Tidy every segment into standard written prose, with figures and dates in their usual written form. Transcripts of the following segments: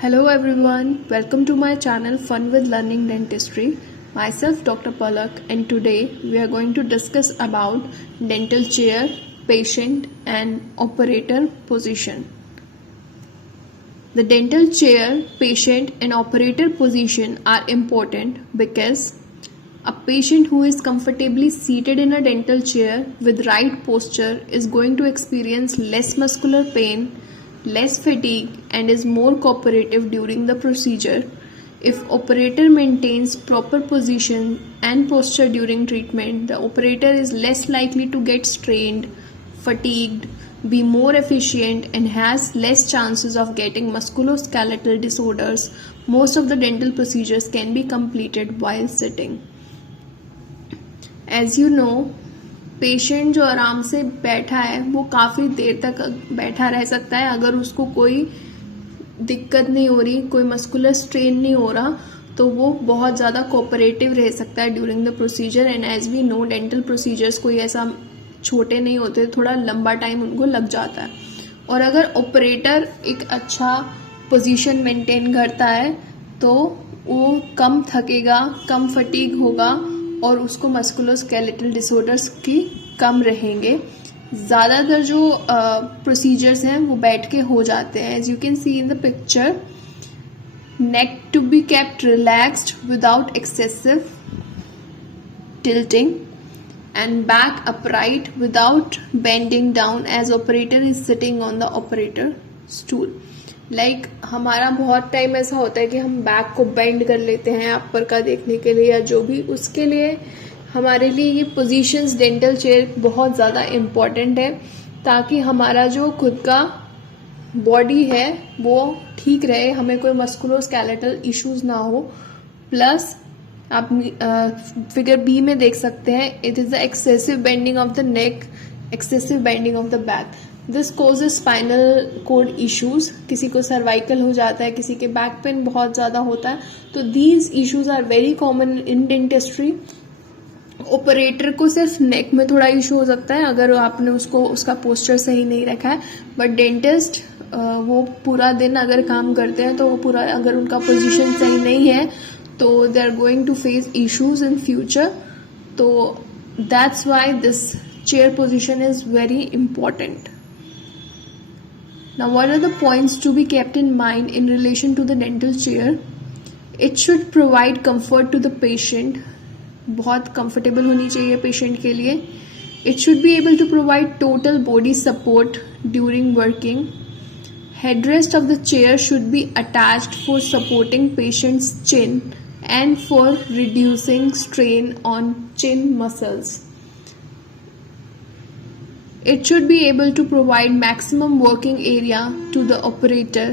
Hello everyone, welcome to my channel Fun with Learning Dentistry. Myself Dr. Palak, and today we are going to discuss about dental chair, patient and operator position. The dental chair, patient and operator position are important because a patient who is comfortably seated in a dental chair with right posture is going to experience less muscular pain, less fatigue and is more cooperative during the procedure. If operator maintains proper position and posture during treatment, the operator is less likely to get strained, fatigued, be more efficient and has less chances of getting musculoskeletal disorders. Most of the dental procedures can be completed while sitting. As you know, patient जो आराम से बैठा है वो काफ़ी देर तक बैठा रह सकता है अगर उसको कोई दिक्कत नहीं हो रही, कोई मस्कुलर स्ट्रेन नहीं हो रहा, तो वो बहुत ज़्यादा कोऑपरेटिव रह सकता है during the procedure. And as we know dental procedures कोई ऐसा छोटे नहीं होते, थोड़ा लंबा टाइम उनको लग जाता है. और अगर ऑपरेटर एक अच्छा पोजीशन मेंटेन करता है तो वो कम थकेगा, कम फटीग होगा और उसको मस्कुलोस्केलेटल डिसऑर्डर्स की कम रहेंगे. ज़्यादातर जो प्रोसीजर्स हैं वो बैठ के हो जाते हैं. As you can see in the picture, neck to be kept relaxed without excessive tilting and back upright without bending down as operator is sitting on the operator stool. हमारा बहुत टाइम ऐसा होता है कि हम बैक को bend कर लेते हैं अपर का देखने के लिए या जो भी, उसके लिए हमारे लिए ये पोजीशंस डेंटल चेयर बहुत ज़्यादा इम्पॉर्टेंट है ताकि हमारा जो खुद का बॉडी है वो ठीक रहे, हमें कोई मस्कुलोस्केलेटल इश्यूज ना हो. प्लस आप फिगर बी में देख सकते हैं, it is the excessive bending of the neck, excessive bending of the back. This causes spinal cord issues. किसी को सर्वाइकल हो जाता है, किसी के बैक पेन बहुत ज़्यादा होता है. तो these issues are very common in dentistry. Operator को सिर्फ नेक में थोड़ा इशू हो सकता है अगर आपने उसका पोस्चर सही नहीं रखा है, बट डेंटिस्ट वो पूरा दिन अगर काम करते हैं तो वो पूरा, अगर उनका पोजीशन सही नहीं है तो they are going to face issues in future. तो that's why this chair position is very important. Now, what are the points to be kept in mind in relation to the dental chair? It should provide comfort to the patient. बहुत comfortable होनी चाहिए patient के लिए. It should be able to provide total body support during working. Headrest of the chair should be attached for supporting patient's chin and for reducing strain on chin muscles. It should be able to provide maximum working area to the operator.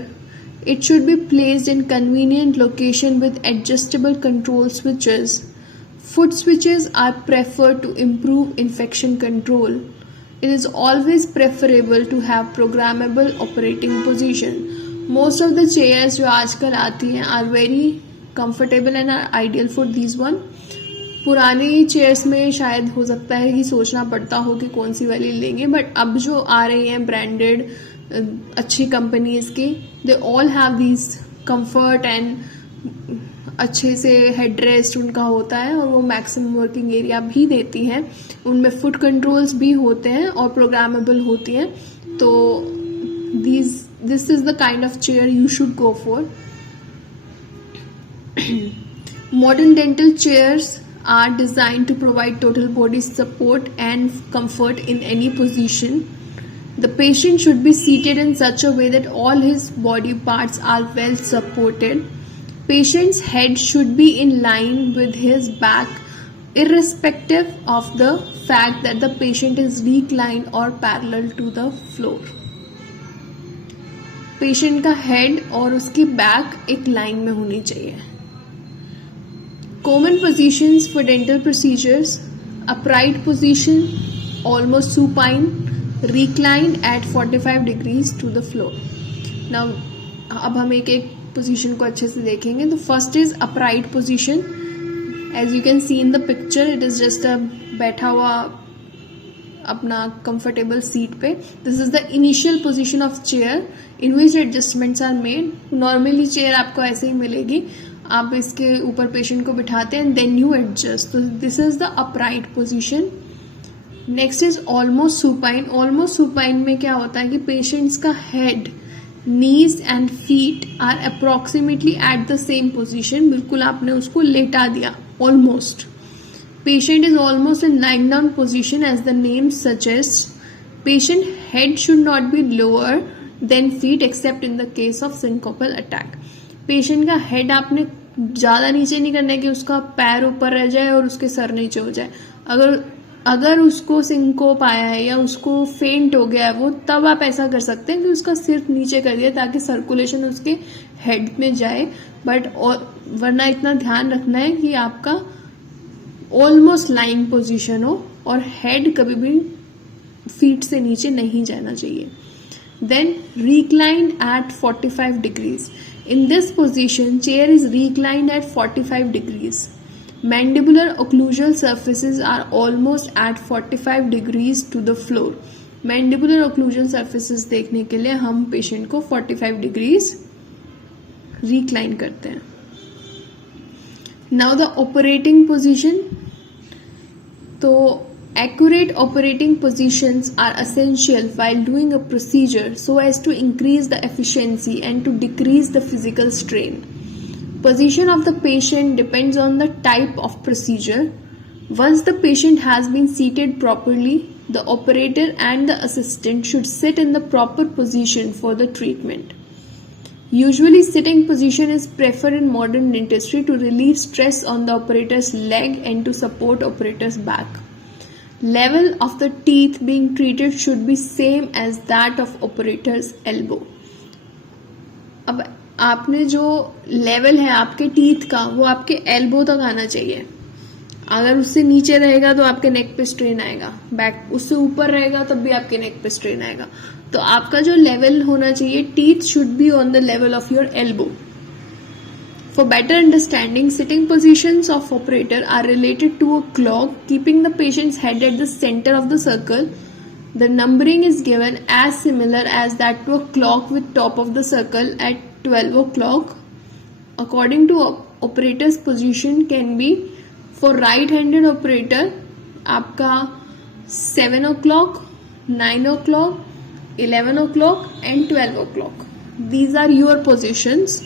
It should be placed in convenient location with adjustable control switches. Foot switches are preferred to improve infection control. It is always preferable to have programmable operating position. Most of the chairs जो आजकल आती हैं are very comfortable and are ideal for these one. पुरानी chairs में शायद हो सकता है कि सोचना पड़ता हो कि कौन सी वाली लेंगे, बट अब जो आ रही हैं ब्रांडेड अच्छी कंपनीज की, they all have these comfort and अच्छे से हेड रेस्ट उनका होता है और वो मैक्सिमम वर्किंग एरिया भी देती हैं. उनमें फुट कंट्रोल्स भी होते हैं और प्रोग्रामेबल होती हैं. तो this is the kind of chair you should go for. Modern dental chairs are designed to provide total body support and comfort in any position. The patient should be seated in such a way that all his body parts are well supported. Patient's head should be in line with his back, irrespective of the fact that the patient is reclined or parallel to the floor. Patient का head और उसकी back एक line में होनी चाहिए. Common positions for dental procedures: upright position, almost supine, reclined at 45 degrees to the floor. Now, अब हम एक एक पोजीशन को अच्छे से देखेंगे. तो first is upright position. As you can see in the picture, it is just a बैठा हुआ अपना कंफर्टेबल सीट पे. This is the initial position of chair in which adjustments are made. Normally chair आपको ऐसे ही मिलेगी, आप इसके ऊपर पेशेंट को बिठाते हैं एंड देन यू एडजस्ट. तो this is the upright position. Next is almost supine. Almost supine में क्या होता है कि पेशेंट्स का head, knees and feet are approximately at the same position. बिल्कुल आपने उसको लेटा दिया. Almost patient is almost in lying down position as the name suggests. Patient head should not be lower than feet except in the case of syncopal attack. Patient का head आपने ज़्यादा नीचे नहीं करना है कि उसका पैर ऊपर रह जाए और उसके सर नीचे हो जाए. अगर उसको सिंकोप आया है या उसको फेंट हो गया है वो, तब आप ऐसा कर सकते हैं कि उसका सिर नीचे कर दिया ताकि सर्कुलेशन उसके हेड में जाए. बट वरना इतना ध्यान रखना है कि आपका ऑलमोस्ट लाइंग पोजीशन हो और हेड कभी भी फीट से नीचे नहीं जाना चाहिए. Then reclined at 45 degrees. In this position chair is reclined at 45 degrees. Mandibular occlusal surfaces are almost at 45 degrees to the floor. Mandibular occlusal surfaces देखने के लिए हम पेशेंट को 45 डिग्रीज रिक्लाइन करते हैं. Now the operating position. तो accurate operating positions are essential while doing a procedure so as to increase the efficiency and to decrease the physical strain. Position of the patient depends on the type of procedure. Once the patient has been seated properly, the operator and the assistant should sit in the proper position for the treatment. Usually sitting position is preferred in modern dentistry to relieve stress on the operator's leg and to support operator's back. Level of the teeth being treated should be same as that of operator's elbow. अब आपने जो level है आपके teeth का वो आपके elbow तक आना चाहिए. अगर उससे नीचे रहेगा तो आपके नेक पे स्ट्रेन आएगा, बैक उससे ऊपर रहेगा तब भी आपके नेक पे स्ट्रेन आएगा. तो आपका जो लेवल होना चाहिए, teeth should be on the level of your elbow. For better understanding, sitting positions of operator are related to a clock keeping the patient's head at the center of the circle. The numbering is given as similar as that to a clock with top of the circle at 12 o'clock. According to operator's position can be for right-handed operator आपका 7 o'clock, 9 o'clock, 11 o'clock and 12 o'clock. These are your positions.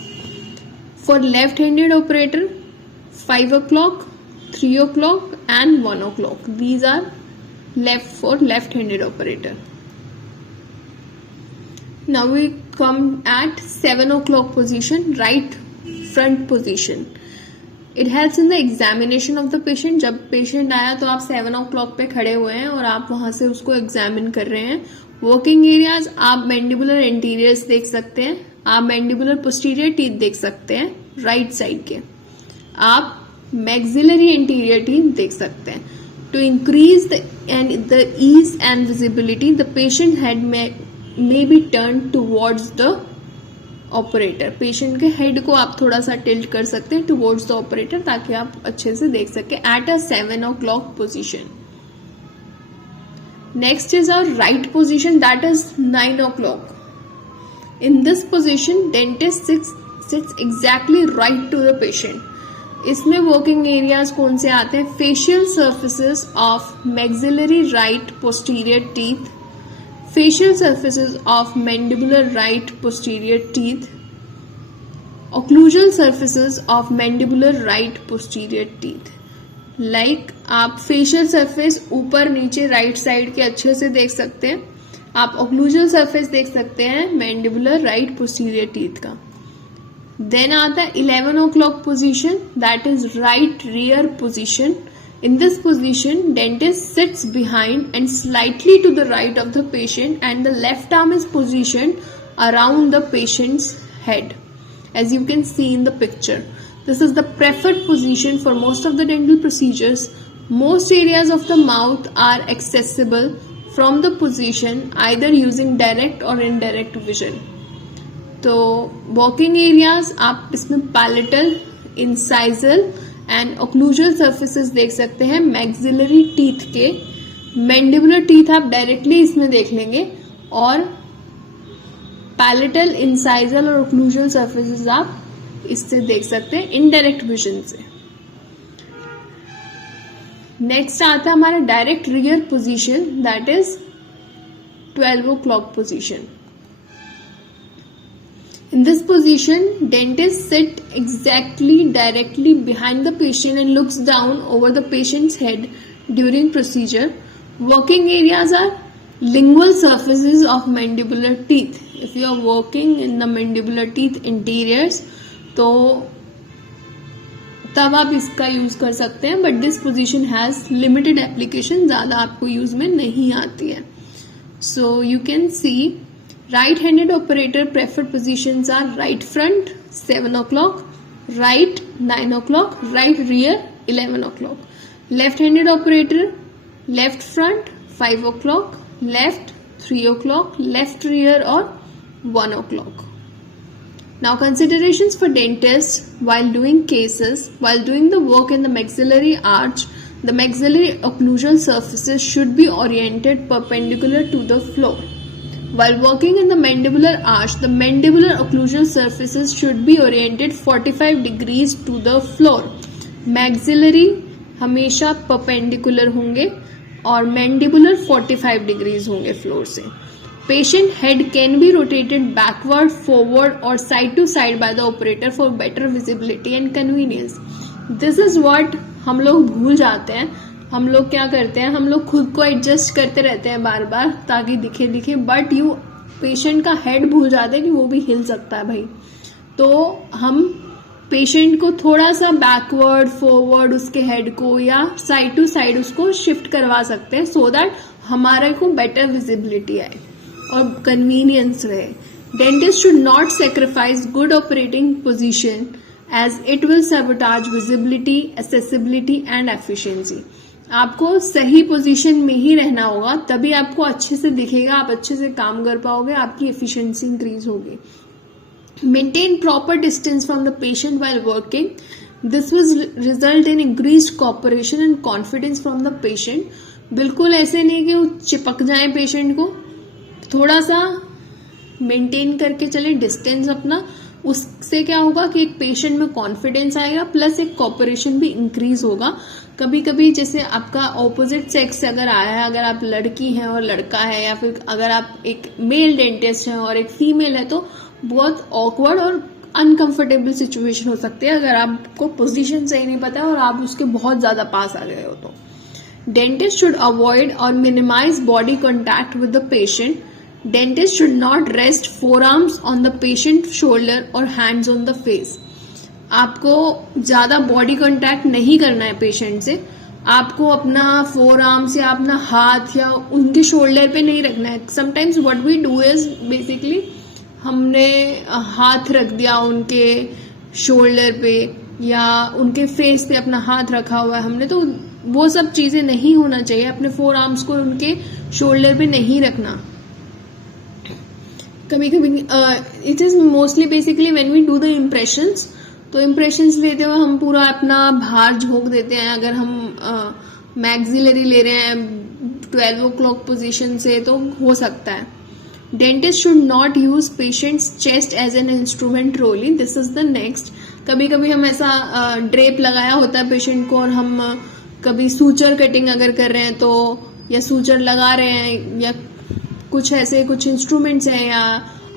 For left-handed operator 5 o'clock, 3 o'clock and 1 o'clock. These are left for left-handed operator. Now we come at 7 o'clock position, right front position. It helps in the examination of the patient. जब patient आया तो आप 7 o'clock पे खड़े हुए हैं और आप वहां से उसको examine कर रहे हैं. Working areas आप mandibular anteriors देख सकते हैं, आप मैंडिबुलर पोस्टीरियर टीथ देख सकते हैं राइट साइड के, आप मैक्सिलरी एंटीरियर टीथ देख सकते हैं. To increase the ease and visibility the patient head may be turn towards the operator. Patient के हेड को आप थोड़ा सा टिल्ट कर सकते हैं टुवर्ड्स द ऑपरेटर ताकि आप अच्छे से देख सके at a 7 o'clock position. Next is our right position, that is 9 o'clock. In this position, dentist sits exactly right to the patient. इसमें working areas कौन से आते हैं? Facial surfaces of maxillary right posterior teeth, facial surfaces of mandibular right posterior teeth, occlusal surfaces of mandibular right posterior teeth. Like आप facial surface ऊपर नीचे right side के अच्छे से देख सकते हैं. आप ओक्लूजल सरफेस देख सकते हैं मैंडिबुलर राइट पोस्टीरियर टीथ का. देन आता है 11 o'clock position, that is right rear position. In this position dentist sits behind and slightly to the right of the patient and the left arm is positioned around the patient's head as you can see in the picture. This is the preferred position for most of the dental procedures. Most areas of the mouth are accessible from the position either using direct or indirect vision. तो walking areas आप इसमें palatal, incisal and occlusal surfaces देख सकते हैं maxillary teeth के. Mandibular teeth आप directly इसमें देख लेंगे और पैलेटल, इंसाइजल और ओक्लूजल सर्फेसेस आप इससे देख सकते हैं इनडायरेक्ट विजन से। नेक्स्ट आता है हमारा direct rear position, that is 12 o'clock position. In this position, dentist sit exactly directly behind the patient and looks down over the patient's head during procedure. Working areas are lingual surfaces of mandibular teeth. If you are working in the mandibular teeth interiors, तो तब आप इसका use कर सकते हैं, but this position has limited application, ज्यादा आपको use में नहीं आती है। So you can see right-handed operator preferred positions are right front 7 o'clock, right 9 o'clock, right rear 11 o'clock. Left-handed operator left front 5 o'clock, left 3 o'clock, left rear or 1 o'clock. Now considerations for dentists while doing the work in the maxillary arch. The maxillary occlusal surfaces should be oriented perpendicular to the floor. While working in the mandibular arch, the mandibular occlusal surfaces should be oriented 45 degrees to the floor. Maxillary हमेशा perpendicular होंगे और mandibular 45 degrees होंगे floor से. Patient head can be rotated backward, forward or side to side by the operator for better visibility and convenience. This is what हम लोग भूल जाते हैं। हम लोग क्या करते हैं, हम लोग खुद को एडजस्ट करते रहते हैं बार बार ताकि दिखे, बट पेशेंट का हेड भूल जाते हैं कि वो भी हिल सकता है भाई। तो हम पेशेंट को थोड़ा सा बैकवर्ड, फॉरवर्ड उसके हेड को या साइड टू साइड उसको शिफ्ट करवा सकते हैं, सो दैट हमारे को बेटर विजिबिलिटी आए और कन्वीनियंस रहे। Dentist should not sacrifice good operating position as it will sabotage visibility, accessibility and efficiency. आपको सही पोजीशन में ही रहना होगा, तभी आपको अच्छे से दिखेगा, आप अच्छे से काम कर पाओगे, आपकी एफिशिएंसी इंक्रीज होगी। Maintain proper distance from the patient while working. This will result in increased cooperation and confidence from the patient. बिल्कुल ऐसे नहीं कि वो चिपक जाए पेशेंट को, थोड़ा सा मेंटेन करके चले डिस्टेंस अपना। उससे क्या होगा कि एक पेशेंट में कॉन्फिडेंस आएगा, प्लस एक कॉपरेशन भी इंक्रीज होगा। कभी कभी जैसे आपका ऑपोजिट सेक्स अगर आया है, अगर आप लड़की हैं और लड़का है, या फिर अगर आप एक मेल डेंटिस्ट हैं और एक फीमेल है, तो बहुत ऑकवर्ड और अनकंफर्टेबल सिचुएशन हो सकती है अगर आपको पोजीशन सही नहीं पता है और आप उसके बहुत ज्यादा पास आ गए हो। तो डेंटिस्ट शुड अवॉइड और minimize body contact with the patient. Dentist should not rest forearms on the patient shoulder or hands on the face. आपको ज्यादा बॉडी कांटेक्ट नहीं करना है पेशेंट से. आपको अपना फोर आर्म्स या अपना हाथ या उनके शोल्डर पे नहीं रखना है. Sometimes what we do is basically हमने हाथ रख दिया उनके शोल्डर पे या उनके फेस पे अपना हाथ रखा हुआ है हमने, तो वो सब चीजें नहीं होना चाहिए. अपने फोर आर्म्स को उनके शोल्डर पे नहीं रखना. कभी कभी it is mostly basically when we do the impressions, तो इम्प्रेशंस लेते हुए हम पूरा अपना भार झोंक देते हैं. अगर हम मैक्सिलरी ले रहे हैं 12 o'clock पोजीशन से तो हो सकता है. Dentist should not use patient's chest as an instrument trolley. This is the next. कभी कभी हम ऐसा ड्रेप लगाया होता है पेशेंट को और हम कभी सूचर कटिंग अगर कर रहे हैं तो, या सूचर लगा रहे हैं या कुछ ऐसे कुछ इंस्ट्रूमेंट्स हैं या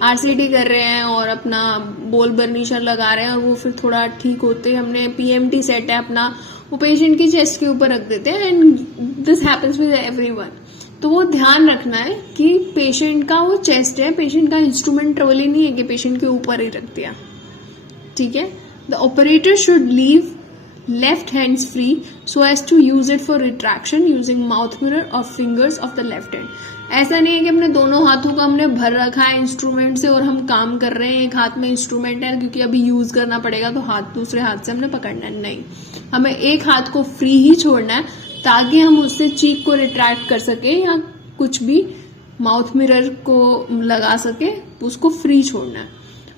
आरसीटी कर रहे हैं और अपना बोल बर्निशर लगा रहे हैं और वो फिर थोड़ा ठीक होते हमने पीएमटी सेट है अपना, वो पेशेंट की चेस्ट के ऊपर रख देते हैं. And this happens with everyone. तो वो ध्यान रखना है कि पेशेंट का वो चेस्ट है, पेशेंट का इंस्ट्रूमेंट ट्रोली नहीं है कि पेशेंट के ऊपर ही रख दिया. ठीक है. The operator should leave left hands free so as to use it for retraction using mouth mirror और fingers of the left hand. ऐसा नहीं है कि अपने दोनों हाथों का हमने भर रखा है इंस्ट्रूमेंट से और हम काम कर रहे हैं, एक हाथ में इंस्ट्रूमेंट है क्योंकि अभी यूज करना पड़ेगा तो हाथ दूसरे हाथ से हमने पकड़ना है. नहीं, हमें एक हाथ को फ्री ही छोड़ना है ताकि हम उससे चीक को रिट्रैक्ट कर सके या कुछ भी माउथ मिरर को लगा सके, उसको फ्री छोड़ना है.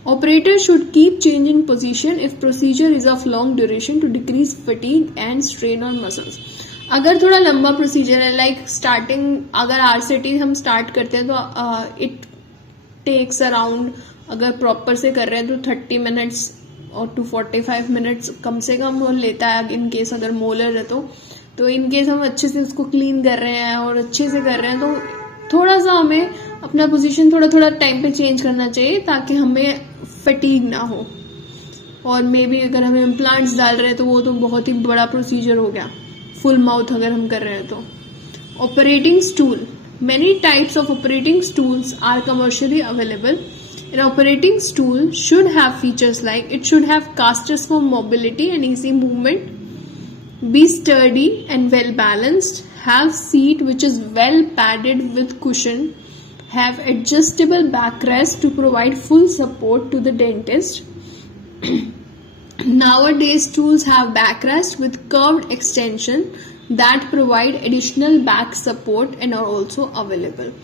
Operator should keep changing position if procedure is of long duration to decrease fatigue and strain on muscles. अगर थोड़ा लंबा प्रोसीजर है, लाइक स्टार्टिंग अगर आरसीटी हम स्टार्ट करते हैं तो इट टेक्स अराउंड, अगर प्रॉपर से कर रहे हैं तो 30 मिनट्स और टू 45 मिनट्स कम से कम वो लेता है, इन केस अगर मोलर है तो इन केस हम अच्छे से उसको क्लीन कर रहे हैं और अच्छे से कर रहे हैं तो थोड़ा सा हमें अपना पोजीशन थोड़ा थोड़ा टाइम पे चेंज करना चाहिए ताकि हमें फटीग ना हो। और मे बी अगर हम इम्प्लांट्स डाल रहे हैं तो वो तो बहुत ही बड़ा प्रोसीजर हो गया, फुल माउथ अगर हम कर रहे हैं तो। Operating stool, many types of operating stools are commercially available. An operating stool should have features like it should have casters for mobility and easy movement, be sturdy and well balanced, have seat which is well padded with cushion, have adjustable backrest to provide full support to the dentist. Nowadays stools have backrest with curved extension that provide additional back support and are also available.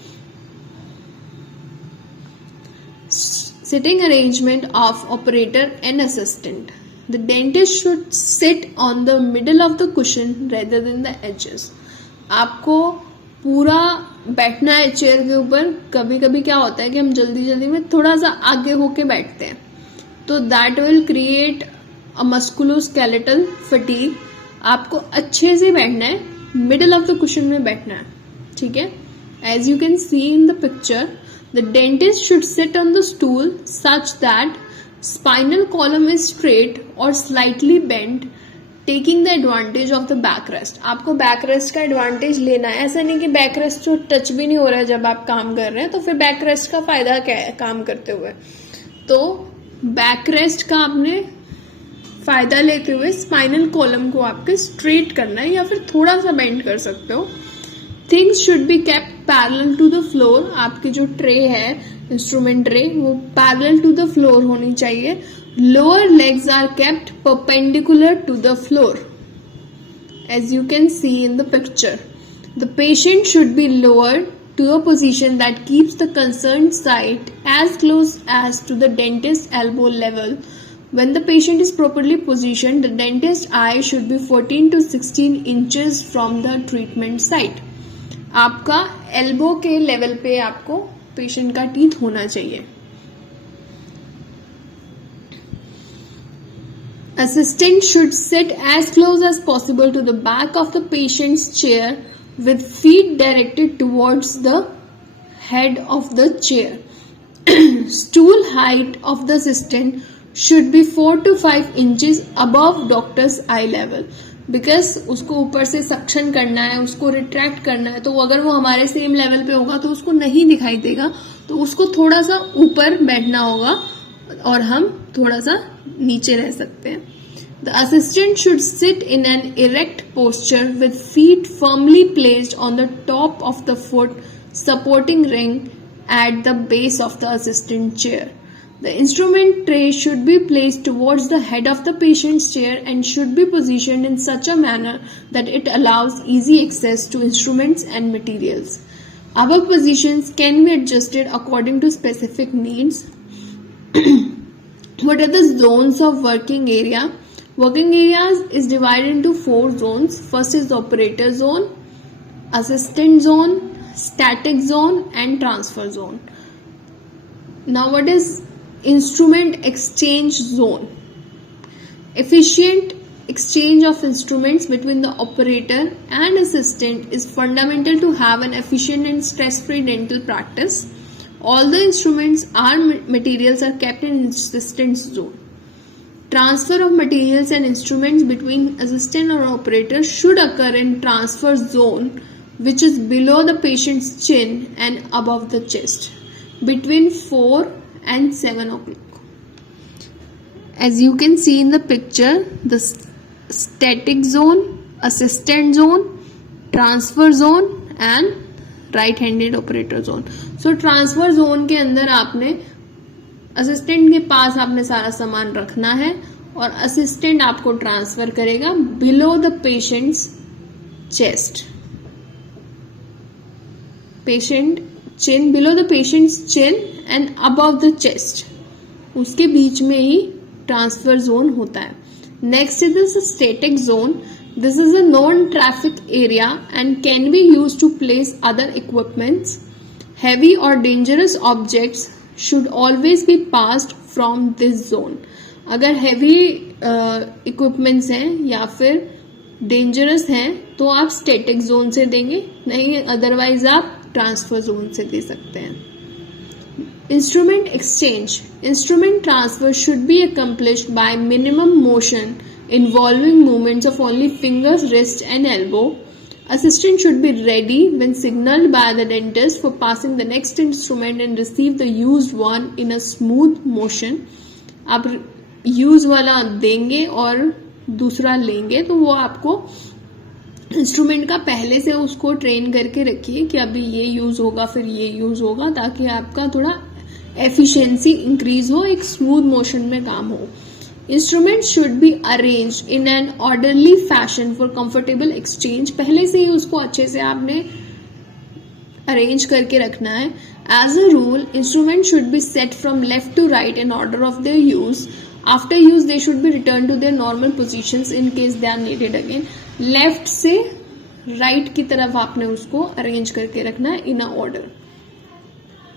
Sitting arrangement of operator and assistant. The dentist should sit on the middle of the cushion rather than the edges. आपको पूरा बैठना है chair के ऊपर। कभी कभी क्या होता है कि हम जल्दी जल्दी में थोड़ा सा आगे होके बैठते हैं, तो that will create a musculoskeletal fatigue. आपको अच्छे से बैठना है, मिडल ऑफ द कुशन में बैठना है, ठीक है। As you can see in the picture, the dentist should sit on the stool such that spinal column is straight or slightly bent, taking the advantage of the backrest. आपको backrest का advantage लेना है। ऐसा नहीं कि backrest जो touch भी नहीं हो रहा है जब आप काम कर रहे हैं, तो फिर backrest का फायदा क्या है काम करते हुए। तो backrest का आपने फायदा लेते हुए स्पाइनल कॉलम को आपके स्ट्रेट करना है या फिर थोड़ा सा बेंड कर सकते हो। Things should be kept parallel to the floor. आपकी जो ट्रे है, इंस्ट्रूमेंट ट्रे, वो पैरेलल टू द फ्लोर होनी चाहिए। Lower legs are kept perpendicular to the floor, as you can see in the picture. The patient should be lower to a position that keeps the concern site as close as to the dentist elbow level. When the patient is properly positioned, the dentist eye should be 14 to 16 inches from the treatment site. आपका elbow के level पे आपको patient का teeth होना चाहिए। Assistant should sit as close as possible to the back of the patient's chair with feet directed towards the head of the chair. Stool height of the assistant should be 4 to 5 inches above doctor's eye level. Because उसको ऊपर से suction करना है, उसको retract करना है, तो अगर वो हमारे सेम लेवल पे होगा तो उसको नहीं दिखाई देगा, तो उसको थोड़ा सा ऊपर बैठना होगा और हम थोड़ा सा नीचे रह सकते हैं। The assistant should sit in an erect posture with feet firmly placed on the top of the foot supporting ring at the base of the assistant chair. The instrument tray should be placed towards the head of the patient's chair and should be positioned in such a manner that it allows easy access to instruments and materials. Above positions can be adjusted according to specific needs. What are the zones of working area? Working areas is divided into 4 zones. First is the operator zone, assistant zone, static zone and transfer zone. Now what is instrument exchange zone? Efficient exchange of instruments between the operator and assistant is fundamental to have an efficient and stress-free dental practice. All the instruments or materials are kept in assistant's zone. Transfer of materials and instruments between assistant or operator should occur in transfer zone, which is below the patient's chin and above the chest, between 4 and 7 o'clock. As you can see in the picture, the static zone, assistant zone, transfer zone and right handed operator zone. So transfer zone के अंदर आपने assistant के पास आपने सारा सामान रखना है और असिस्टेंट आपको ट्रांसफर करेगा below the patients chest, patient chin, below the patients chin and above the chest, उसके बीच में ही ट्रांसफर जोन होता है. Next is the static zone. This is a known traffic area and can be used to place other equipments. Heavy or dangerous objects should always be passed from this zone. अगर heavy equipments हैं या फिर dangerous हैं तो आप static zone से देंगे, नहीं otherwise आप transfer zone से दे सकते हैं. Instrument exchange. Instrument transfer should be accomplished by minimum motion involving movements of only fingers, wrist and elbow. Assistant should be ready when signaled by the dentist for passing the next instrument and receive the used one in a smooth motion. आप use वाला देंगे और दूसरा लेंगे तो वो आपको instrument का पहले से उसको ट्रेन करके रखिए कि अभी ये यूज होगा फिर ये यूज होगा, ताकि आपका थोड़ा एफिशिएंसी इंक्रीज हो, एक स्मूथ मोशन में काम हो. Instrument should be arrange in an orderly fashion for comfortable exchange. पहले से ही उसको अच्छे से आपने अरेंज करके रखना है. As a rule instrument should be set from left to right in order of their use. After use they should be return to their normal positions in case they are needed again. Left से right की तरफ आपने उसको arrange करके रखना है in a order.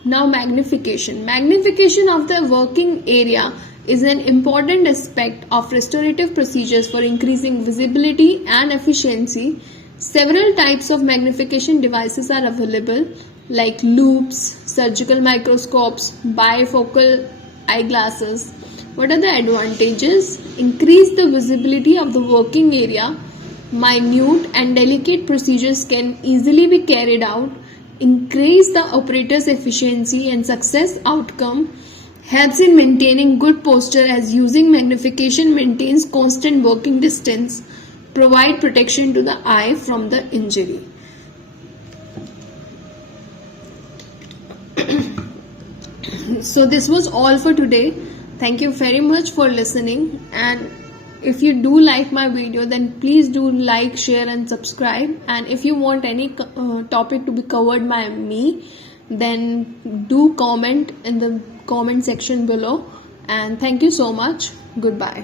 Now magnification. Magnification of the working area is an important aspect of restorative procedures for increasing visibility and efficiency. Several types of magnification devices are available like loupes, surgical microscopes, bifocal eyeglasses. What are the advantages? Increase the visibility of the working area. Minute and delicate procedures can easily be carried out. Increase the operator's efficiency and success outcome. Helps in maintaining good posture as using magnification maintains constant working distance. Provide protection to the eye from the injury. So this was all for today. Thank you very much for listening, and if you do like my video then please do like, share and subscribe. And if you want any topic to be covered by me, then do comment in the comment section below. And thank you so much. Goodbye.